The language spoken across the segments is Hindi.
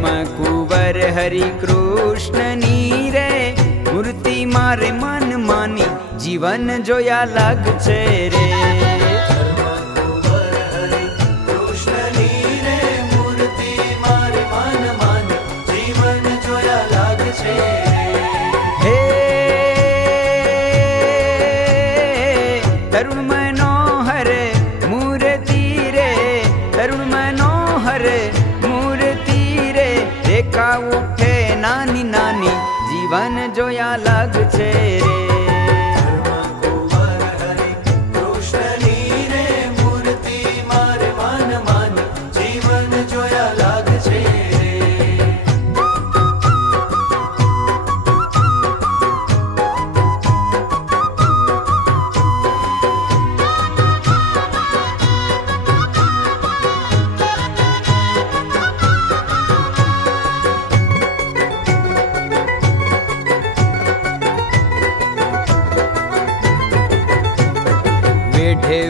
धर्म कुंवर हरि कृष्ण नी रे मूर्ति मारे मन मानी जीवन जोया लाग छे रे। तरुण मनोहर मूर्ति रे, तरुण मनोहर मूर्ति रे, रेखा उठे नानी नानी जीवन जोया लाग छे रे।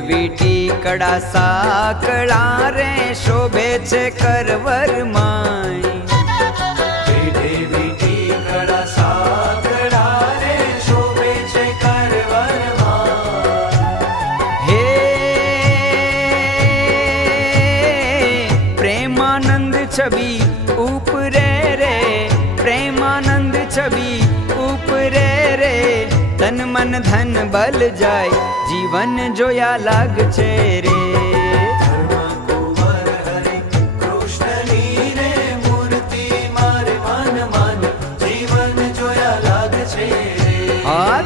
वीटी कड़ा साकड़ा रे शोभे छे करवर माई। वीटी कड़ा साकड़ा रे शोभे छे करवर माई। हे प्रेमानंद छवि ऊपरे रे, प्रेमानंद छवि ऊपरे रे, तन मन धन बल जाय जीवन जोया लाग छे रे।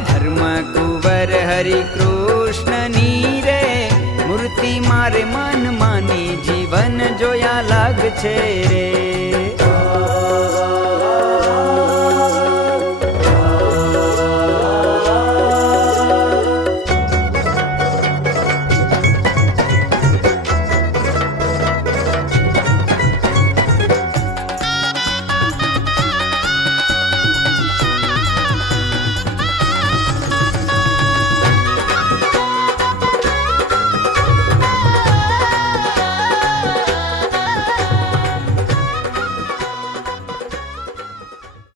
धर्म कुंवर हरि कृष्ण नी रे मूर्ति मारे मन मानी जीवन जोया लाग छे रे।